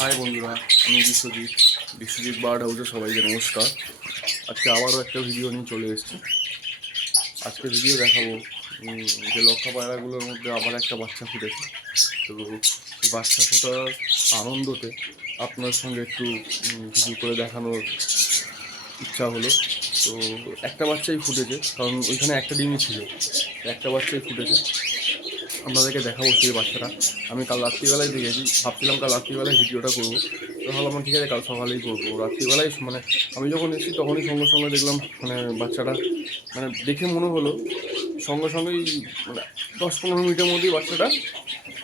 High বন্ধুরা, আমি Biswajit bird হাউসে সবাইকে নমস্কার। আজকে আবারও একটা ভিডিও নিয়ে চলে এসেছি। আজকে ভিডিও দেখাবো যে লক্ষা পায়রাগুলোর মধ্যে আবার একটা বাচ্চা ফুটেছে। তো এই বাচ্চা ফোটার আনন্দতে আপনার সঙ্গে একটু কিছু করে দেখানোর ইচ্ছা হলো। তো একটা বাচ্চাই ফুটেছে, কারণ ওইখানে একটা ডিমই ছিল, একটা বাচ্চাই ফুটেছে। আপনাদেরকে দেখাবো সেই বাচ্চাটা। আমি কাল রাত্রিবেলায় দেখেছি, ভাবছিলাম কাল রাত্রিবেলায় ভিডিওটা করবো, তো ভাবলাম ঠিক আছে কাল সকালেই করবো। রাত্রিবেলায় মানে আমি যখন এসেছি তখনই সঙ্গে সঙ্গে দেখলাম মানে বাচ্চাটা মানে দেখে মনে হলো সঙ্গে সঙ্গেই মানে 10-15 মিনিটের মধ্যেই বাচ্চাটা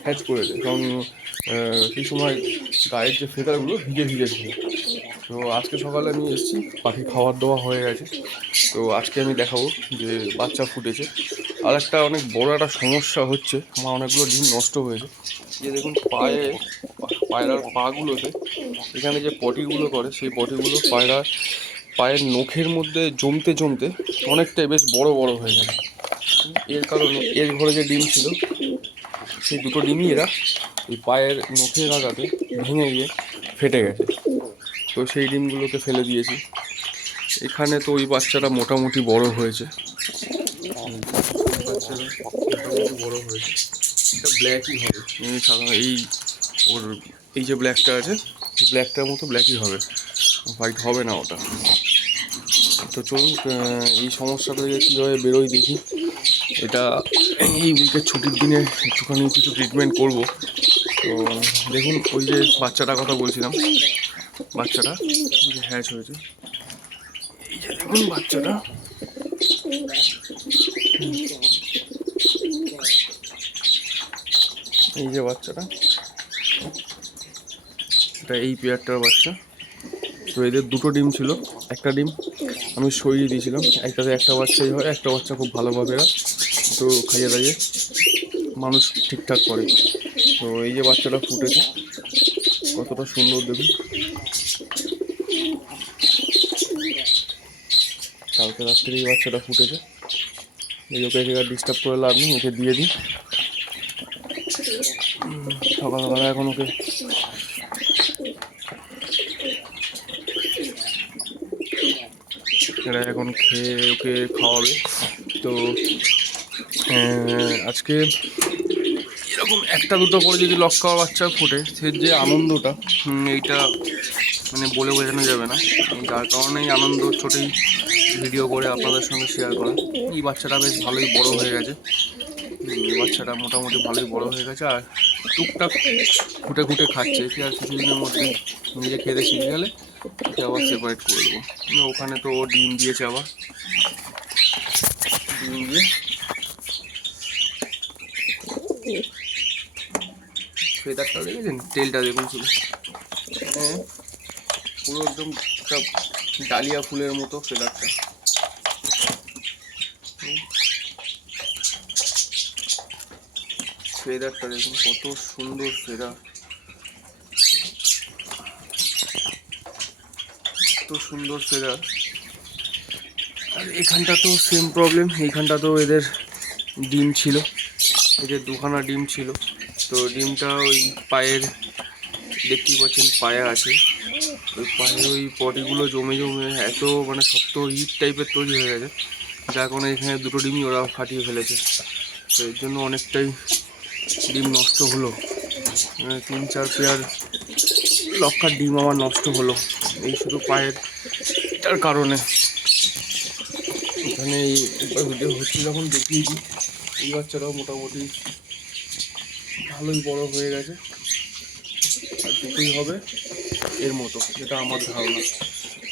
হ্যাচ করেছে। কারণ সেই সময় গায়ের যে ফেদারগুলো ভিজে ভিজে ছিল। তো আজকে সকালে আমি এসেছি, পাখি খাওয়ার দাওয়া হয়ে গেছে। তো আজকে আমি দেখাবো যে বাচ্চা ফুটেছে। আর একটা অনেক বড় একটা সমস্যা হচ্ছে, আমার অনেকগুলো ডিম নষ্ট হয়েছে। যে দেখুন পায়রার পাগুলোতে এখানে যে পটিগুলো করে, সেই পটিগুলো পায়ের নখের মধ্যে জমতে জমতে অনেকটাই বেশ বড় বড় হয়ে গেছে। এর কারণে এর ঘরে যে ডিম ছিল সেই দুটো ডিমই এরা এই পায়ের নখের আঘাতে ভেঙে গিয়ে ফেটে গেছে। তো সেই ডিমগুলোকে ফেলে দিয়েছি। এখানে তো ওই বাচ্চাটা মোটামুটি বড় হয়েছে, মোটামুটি বড় হয়েছে। এটা ব্ল্যাকই হবে এই ওর এই যে ব্ল্যাকটা আছে, এই ব্ল্যাকটার মতো ব্ল্যাকই হবে, হোয়াইট হবে না ওটা। তো চলুন এই সমস্যাটা থেকে কীভাবে বেরোই দেখি। এটা এই উইকের ছুটির দিনে একটুখানি কিছু ট্রিটমেন্ট করব। তো দেখুন ওই যে বাচ্চাটার কথা বলছিলাম, বাচ্চাটা যে হ্যাচ হয়েছে, এই যে দেখুন বাচ্চাটা, এই যে বাচ্চাটা, এটা এই পেয়ারটার বাচ্চা। তো এদের দুটো ডিম ছিল, একটা ডিম আমি সরিয়ে দিয়েছিলাম, একটাতে একটা বাচ্চাই হয়, একটা বাচ্চা খুব ভালোভাবে এরা তো খাইয়ে দাইয়ে মানুষ ঠিকঠাক করে। তো এই যে বাচ্চাটা ফুটেছে, কতটা সুন্দর দেখুন। কালকে রাত্রে এই বাচ্চাটা ফুটেছে। এই ওকে ডিস্টার্ব করে লাভ নেই, ওকে দিয়ে দিই। সকালবেলা এখন ওকে এরা এখন খেয়ে ওকে খাওয়াবে। তো আজকে এরকম একটা দুটো করে যদি লক্ষা বাচ্চা ফোটে, সে যে আনন্দটা এইটা মানে বলে বোঝানো যাবে না। যার কারণে এই আনন্দ ছোটোই ভিডিও করে আপনাদের সঙ্গে শেয়ার করা। এই বাচ্চাটা বেশ ভালোই বড় হয়ে গেছে, বাচ্চাটা মোটামুটি ভালোই বড় হয়ে গেছে, আর টুকটাক খুঁটে খুঁটে খাচ্ছে। কি আর কিছুদিনের মধ্যে নিজে খেতে শিখে গেলে ওকে আবার সেপারেট করে দেবো। ওখানে তো ও ডিম দিয়েছে, আবার ডিম দিয়ে ফেদারটা দেখেছেন, তেলটা দেখুন শুধু, মানে পুরো একদম একটা ডালিয়া ফুলের মতো ফেদারটা। ফেদারটা দেখুন কত সুন্দর ফেদার, কত সুন্দর ফেদার। আর এখানটা তো সেম প্রবলেম, এইখানটা তো এদের ডিম ছিল, এদের দুখানা ডিম ছিল। তো ডিমটা ওই পায়ের দেখতেই পাচ্ছেন পায়ে আছে, ওই পায়ে ওই পটিগুলো জমে জমে এত মানে শক্ত হিট টাইপের তৈরি হয়ে গেছে, যার কারণে এখানে দুটো ডিমই ওরা ফাটিয়ে ফেলেছে। তো এর জন্য অনেকটাই ডিম নষ্ট হলো, 3-4 পেয়ার লক্ষার ডিম আমার নষ্ট হলো এই শুধু পায়ের এটার কারণে। এখানে একবার ভিডিও হচ্ছে যখন দেখিয়েছি, এই বাচ্চাটাও মোটামুটি ভালোই বড় হয়ে গেছে। আর দুটোই হবে এর মতো, যেটা আমার ধারণা,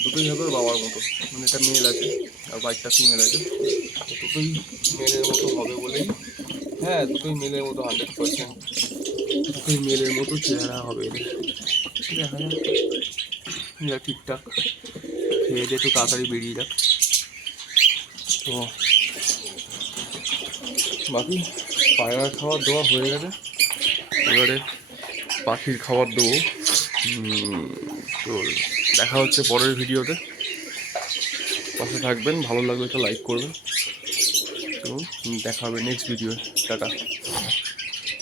দুটোই হবে ওর বাবার মতো। মানে এটা মেল আছে আর বাইকটা ফিমেল আছে, দুটোই মেলের মতো হবে বলেই, হ্যাঁ দুটোই মেলের মতো 100%, দুটোই মেলের মতো চেহারা হবে এদের। দেখা যাক, যা ঠিকঠাক খেয়ে দিয়ে একটু তাড়াতাড়ি বেরিয়ে যাক। তো বাকি পায়রার খাবার দেওয়া হয়ে গেছে, এবারে পাখির খাবার দেবো। তো দেখা হচ্ছে পরের ভিডিওতে, পাশে থাকবেন, ভালো লাগলে একটা লাইক করবেন। তো দেখা হবে নেক্সট ভিডিও। টাটা।